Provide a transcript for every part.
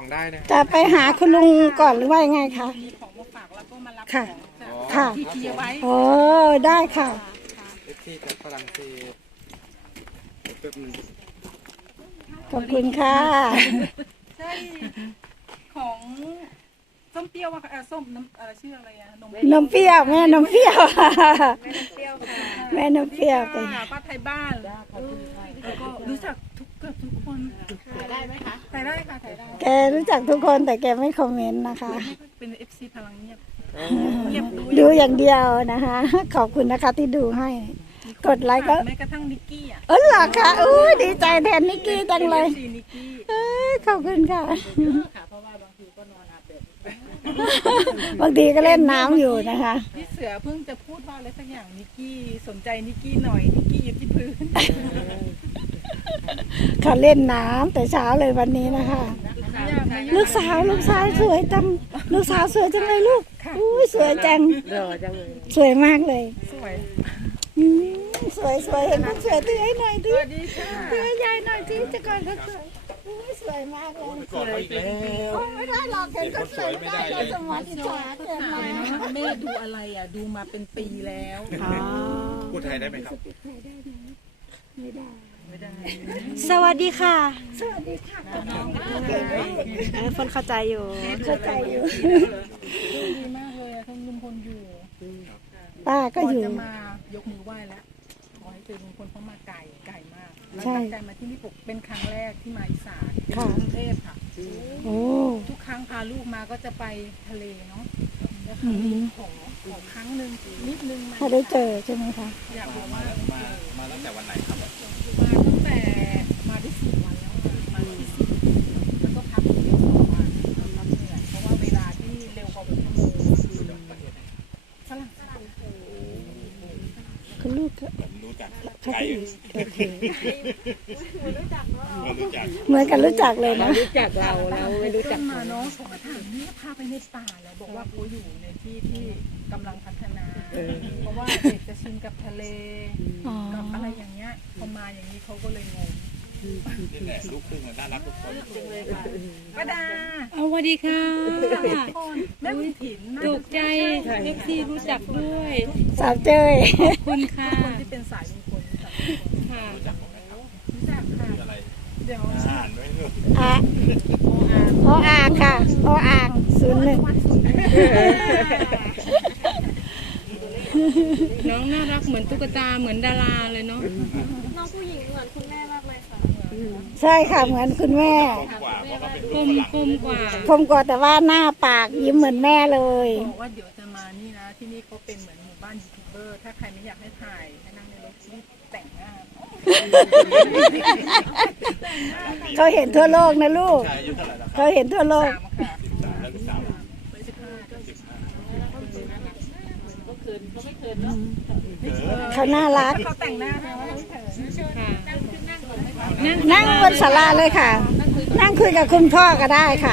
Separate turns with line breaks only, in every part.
ได้นะ
จะไปหาคุณลุงก่อนหรือว่ายังไงคะ
มีของมาฝากแล้วก็มารับข
ค่ะ
อง
ค่ะ
ที่เคลียร์ไว้
โอ้ได้ค่ะ
เอฟซีจากฝรั่งเศสแป๊บนึง
ขอบคุณค่ะ
ใช่ของส้มเปรี้ยวว่าส้มน้ำชื่ออะไรอะนม
นมเปรี้ยวแม่นมเปรี้ยว
เปรี้ยวค่ะ
แม่นมเปรี้ยวไป
ป้าไทยบ้านแล้วก็รู้จักเกือบทุกคนถ่ายได้ไหมคะถ่ายได้ค่ะถ่ายได้
แกรู้จักทุกคนแต่แกไม่คอมเมนต์นะคะ
เป็น FC พลังเงียบเงียบ
ดูอย่างเดียวนะคะ ขอบคุณนะคะที่ดูให้ กดไลค์ก็
แม้กระทั่งนิกกี้อ่ะ
เหรอคะอู้ดีใจแทนนิกกี้จังเลย
ซีนิกกี้
ขอบคุณค่ะ
ค่ะเพราะว่าบางทีก็นอนอาบแดด
บางทีก็เล่นน้ำอยู่นะคะ
พี่เสือเพิ่งจะพูดว่าอะไรสักอย่างนิกกี้สนใจนิกกี้หน่อยนิกกี้อยู่ที่พื้น
เขาเล่นน้ำแต่เช้าเลยวันนี้นะคะ ลูกสาวสวยจังลูกสาวสวยจังเลยลูกอุ้ยสวยจังสวยมากเลย
สวย
อืมสวยเห็นคนสวยถือให้หน่อยดิ
สวัสดีค่ะ
ถือให้ยายหน่อยดิจะก่อนเขาสวยอุ้ยสวยมากเลย
กอดเขาอีกแล้ว
โอ้ไม่ได้หรอกเห็นคนสวยไม่ได้เลยสมองอิจฉาเกินมา
แม่ดูอะไรอ่ะดูมาเป็นปีแล้ว
พูดไทยได้ไหมครับ
สวัสดีค่ะ
สวัสดีค่ะ
ฝนเข้าใจอยู่
เข้าใจอยู่
ดีมากเลยอะท่านลุงพลอยู่
ป้าก็อยู่
จะมายกมือไหว้แล้วขอให้เจอลุงพลเพราะมาไกลมากแล้ว
ใช่
ตั้งใจมาที่นี่ปกเป็นครั้งแรกที่มาอีสาน
ค่ะ
กรุงเทพค่ะ
โอ้
ทุกครั้งพาลูกมาก็จะไปทะเลเนาะแล้วครั้งนี้ขอครั้งหนึ่งนิดนึงมา
ถ้าได้เจอใช่ไหมคะ
อยากบอกว่า
มาตั้งแต่วันไหนครับ
มาตั้งแต่มาได้4 วันแล้วอะมาที่4แล้วก็พักอยู่ได้2 วันพักเหนื่อยเพราะว่าเวลาที่เร็วกว่า6 ชั่วโมงคือฝรั่ง
คุณลูกก็
ผมรู้จัก
เขาก็อยู่โอเค
ไม่รู้จัก
เหมือนกันรู้จักเลยนะ
รู้จักเราไม่รู้จักมาเนาะผมก็ถามนี่พาไปในป่าแล้วบอกว่าเขาอยู่ในที่ที่กำลังพัฒนา เพราะว่าเด็กจะชินกับทะเล
อ๋อ
กับอะไรอย่างเงี้ยพอมาอย่างนี้เขาก็เลยงง
นี่แหละลูกครึ่งน่ารักทุกคน
ป้าดา
สวัสดีค่ะ
แม่บุญถิ่น
ถูกใจเอ็กซี่รู้จักด้วย
สาวเจ้ย
ขอบคุณค่ะ
คนที่เป็นสายลุงพลรู้จัก
ค่ะ
รู้จักค่ะ
อะไร
เดี๋ยว
อ่านไว้เถอะ
อะโออ่างค่ะโออ่าง01
น้องน่ารักเหมือนตุ๊กตาเหมือนดาราเลยเนาะ
ใช่ค่ะเหมือนคุณแม่
กว่าเพราะว่าเป็น
คมคมกว่า
คมกว่าแต่ว่าหน้าปากยิ้มเหมือนแม่เลย
บอกว่าเดี๋ยวจะมานี่นะที่นี่เขาเป็นเหมือนหมู่บ้านยูทูบเบอร์ถ้าใครไม่อยากให้ถ่ายให้นั่งในรถรีบแต่งหน้า
เขาเห็นทั่วโลกนะลูก
อายุเท่าไหร่แล้วครับ
เขาเห็นทั่วโลก
สามค่ะ
แล้วลูกสาว
เขาน่ารัก
เขาแต่งหน้าให้ว่าไม่เถิด
ค่ะ
นั่งบนศาลาเลยค่ะ นั่งคุยกับคุณพ่อก็ได้ค่ะ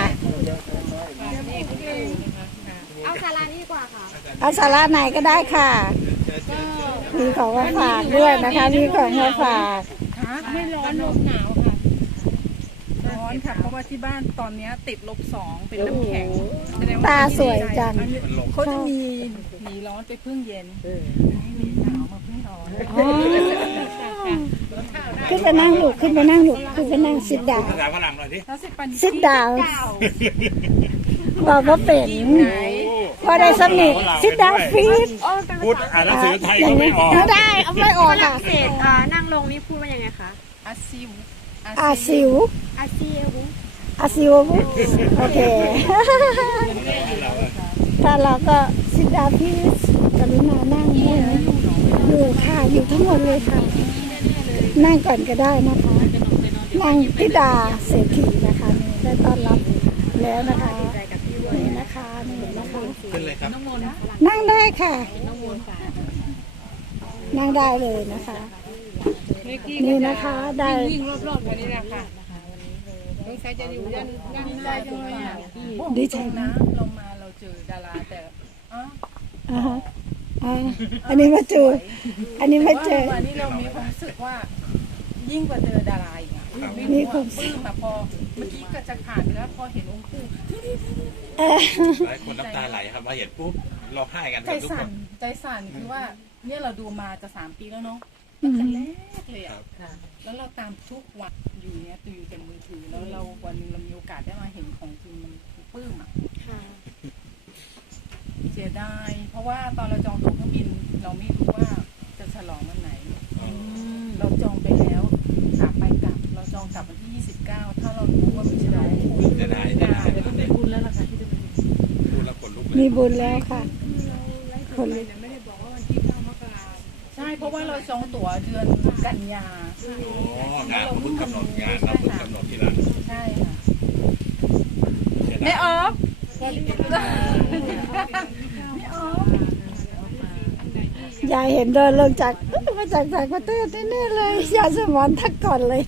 เอาศาลานี้ดีกว่าค่ะ
เอาศาลาไหนก็ได้ค่ะ มีของมาฝากด้วยนะคะ มีของมาฝาก
ค่ะ
ไม่ร้อนลมหนาวค่ะ
ร้อนค่ะเพราะว่าที่บ้านตอนนี้ติด-2เป็นน้ำแข็งแสดง
ตาสวยจัง
อันนี้เขาจะมีหนีร้อนไปพึ่งเย็นหนีหนาวมาพึ่งร้อน
อ๋อขึ้นไปนั่งลูกขึ้นไปนั่งลูกขึ้นไปนั่งซิดดาว
ภาษาฝรั่งหน่อยดิ
แล้วสิปัน
ซิดดาวบอกว่าเป็นพอได้สนิทซิดดาวฟีด
พูดอ่านหนังสือไทยก็ไม่ออก
ได้เอาไม่ออกค่ะ
เศษนั่งลงนี่พูดว่ายังไงคะ
อาซิว
อาซิว
อาเซียวุ
อาซิวโอเค ถ้าเราก็ซิดดาวพีสกรุณานั่งอยู่ค่ะอยู่ทั้งหมดเลยค่ะ นั่งก่อนก็ได้นะคะ นั่งธิดาเศรษฐีนะคะนี่ได้ต้อนรับแล้วนะคะนี่นะคะนี่นะคะ
ขึ้นเลยครับ
นั่งได้ค่ะ นั่งได้เลยนะคะ นี่นะคะได้
วิ่งรอบๆแถวนี้แหละค่ะสงสัยจะอยู่ด้านหน้าจังเลยอ่ะ
ดีใจ
นะ
นะ
เรามาเราเจอดาราแต่อ๋อ
อ่าฮะอ่าอันนี้มาจูอันนี้ไม่เจอ
วันนี้เรามีความรู้สึกว่ายิ่งกว่าเจอดาราอีกอะไม่
มี
รู้
ควา
อะ
ม
ปลื้มอะพอเมื่อกี้ก็จะขาดไปแล้วพอเห็นองค์ปู่
หลายคนน้ำตาไหลครับมาเห็นปุ๊บร้องไห้กัน
ใจ
ทุกค
สั่น
น
ใจสั่นคือว่าเนี่ยเราดูมาจะ3 ปีแล้วเนาะ
อืม
ตั้งแต่แรกเลย
ครั
อ่ะ
บ
แล้วเราตามทุกวันอยู่เนี่ยตื่นจากมือถือแล้วเราวันหนึงเรามีโอกาสได้มาเห็นของจริงมันปลื้มอ่ะเสียดายเพราะว่าตอนเราจองตั๋วเครื่องบินเราไม่รู้ว่าจะฉลองวันไหน เราจองไปแล้วกลับไปกลับ เราจองกลับวันที่ 29 ถ้าเรารู้ว่ามันจะได้
จะได้จะได้
จะเป็นบุญแล้วล่ะค่ะที่จะเป็น
พูดแล้วขนลุกเล
มี
ย
บุญแล้วค่ะ
คนเลยไม่ได้บอกว่าวันที่9 มกราคม
ใช่เพราะว่าเราจองตั๋วเดือนกันยา
อ๋องานผมเพิ่งกำหนดงานเราเพิ่งกำหนดทีหลัง
ใช่ค่ะ
เสียดาย
แม่ออฟ
ยายเห็นเดินลงจากมาจากต่างประเทศนี่เลยยายสมอนทักก่อนเลย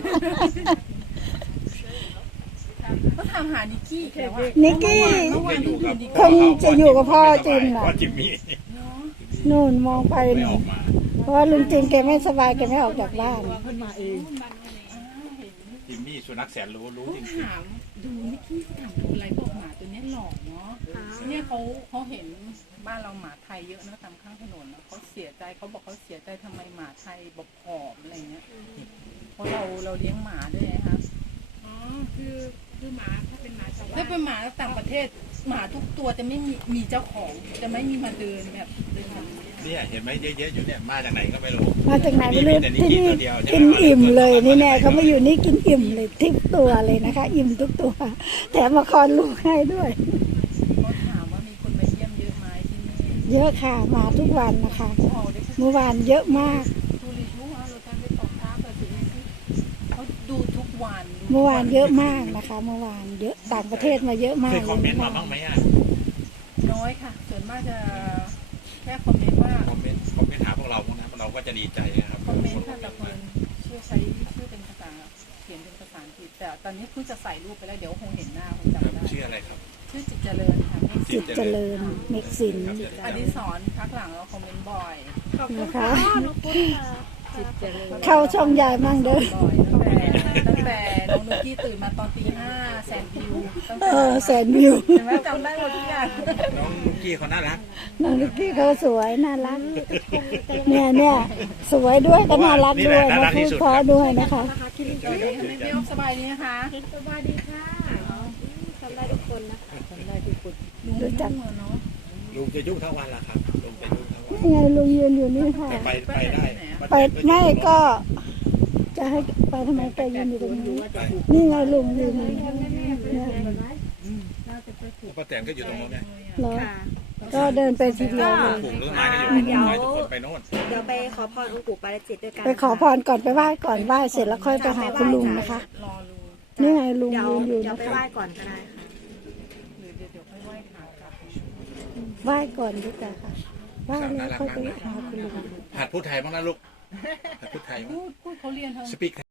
ก็ถามหานิกกี้แค่ว่า
นิกกี้
จะอยู่กับ
คงจะอยู่กับพ่อจิมน่ะ
พ่อจิมมี่
นู่นมองไป
ไม่
ห
อ
นู
อกมา
เพราะว่าลุงจิมแกไม่สบายแกไม่ออกจากบ้าน
ขึ้นมาเอง
จิมมี่สุนัขแสนรู้จริง
ถามดูนิกกี้เขาถามดูอะไรบอกหมาตัวเนี้ยหล่อเนาะเนี่ยเขาเห็นบ้านเราหมาไทยเยอะนะตามข้างถนนนะเขาเสียใจเขาบอกเขาเสียใจทำไมหมาไทยบอกผอมอะไรเงี้ยเพราะเราเลี้ยงหมาด้วยนะคะ
อ๋อคือหมาถ้าเป็นหมาชาวบ้า
ถ้าน เป็นหมาต่างประเทศหมาทุกตัวจะไม่มีเจ้าของจะไม่มีมาเดินแบบเดินแบบนี้
ๆเนี่ยเห็นไหมเยอะๆอยู่เนี่ยมาจากไหนก็ไม่รู้
มาจากไหนไม่รู้ที่นี่กินอิ่มเลยนี่แน่เขามาอยู่นี่กินอิ่มเลยทิปตัวเลยนะคะ อิ่มทุกตัวแถมมาคลอดลูกให้ด้วย
เขาถามว่ามีคนมาเยี่ยมเยอะไหมที่นี่
เยอะค่ะมาทุกวันนะคะ
เขาได้
เมื่อวานเยอะมาก
ดูรีวิวว่าเราจะไปตกท้าเปิดดูเขาดูทุกวัน
เมื่อวานเยอะมากนะคะ เมื่อวานเยอะต่างประเทศมาเยอะมา
เค
ก
ย
เล
คอมเม
ย
นต์มาบ้างไหมอ่ะ
น้อยค่ะ ส่วนมากจะแค่คอมเมนต์ว่า
คอมเมนต์หาพวกเราพวกนั้นเราก็จะดีใจนะครับ
คอมเมนต์ค่ะแต่คนชื่อใช้ชื่อเป็นภาษาเขียนเป็นภาษาอังกฤษแต่ตอนนี้เพิ่งจะใส่รูปไปแล้วเดี๋ยวคงเห็นหน้าคง
ครับ
จำได้
ชื่ออะไรครับ
ชื่อจิตเจริญค่ะ
จิตเจริญเมกสิน
อดิศรพักหลังเราคอมเมนต์บ่อย
นะคะ
จิตเจริญ
เข้าช่องยายมั่งเด้อ
บ่อยตั้งแต่น้องนุกกี้ตื่นมาตอนตี 5แสนวิวตั้งแต่
แสนวิว
เห็นไหมจำได้หมดทุกอย่าง
น้องนุ๊กกี้เขาน่ารัก
น้องนิกกี้เขาสวยน่ารักเนี่ยสวยด้วยก็น่ารักด้วยนะพูดเพราะด้วยนะคะ
สวัสดีค่ะพี่อ๊อฟสบายดีนะคะ
สวัสดีค่ะทำได้ทุกคนนะคะทำได้ทุกคน
ลุง
รู้จัก
เหรอเนาะ
ลุงจะยุ่งทั้งวันละครับลุงจะยุ่งทั้งวัน
นี่ไงลุงยืนอยู่นี่ค่ะ
แต่ไปได้
ไปไม่ก็ จะให้ไปทำไมไปยืนอยู่ตรงนี้นี่ไงลุงยืนอยู่เนี่ย
ป้าแตนก็อยู่ตรงโน้นเนี่ย
เหรอก็เดินไปทีเดียวเลย
ปลูกต้นไม้ก็อยู่ตรงโน้นไม้ทุกคนไปโน่น
เดี๋ยวไปขอพรองค์ปู่ปาริจิตด้วยกัน
ไปขอพรก่อนไปไหว้ก่อนไหว้เสร็จแล้วค่อยไปหาคุณลุงนะคะ
รอลุง
นี่ไงลุง
เดี๋ยว
ยืนอยู่
เดี๋ยว
นะ
ไป
คะ
ไหว้ก่อนก็ได้ค่ะ
หรือเดี๋ยวค่อยไหว้ขากลับ
ไหว้ก่อนดีกว่าค่ะไหว้แล้วค่อยไปหาคุณลุง
หัดพูดไทยบ้างนะลูกหัดพูดไทยบ้าง
พูดเขาเรียนทาง
สปีก